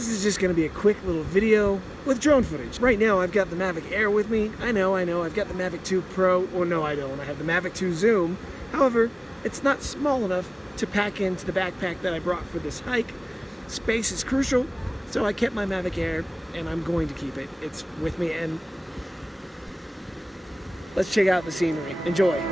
This is just going to be a quick little video with drone footage. Right now I've got the Mavic Air with me. I know, I've got the Mavic 2 Pro. Well, no I don't. I have the Mavic 2 Zoom. However, it's not small enough to pack into the backpack that I brought for this hike. Space is crucial, so I kept my Mavic Air and I'm going to keep it. It's with me, and let's check out the scenery. Enjoy.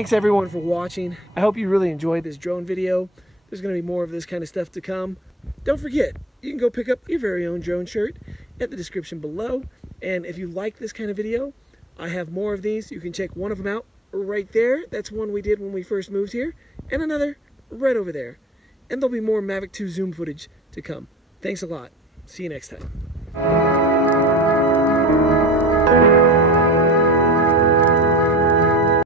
Thanks everyone for watching. I hope you really enjoyed this drone video. There's going to be more of this kind of stuff to come. Don't forget, you can go pick up your very own drone shirt at the description below. And if you like this kind of video, I have more of these. You can check one of them out right there. That's one we did when we first moved here. And another right over there. And there'll be more Mavic 2 Zoom footage to come. Thanks a lot. See you next time.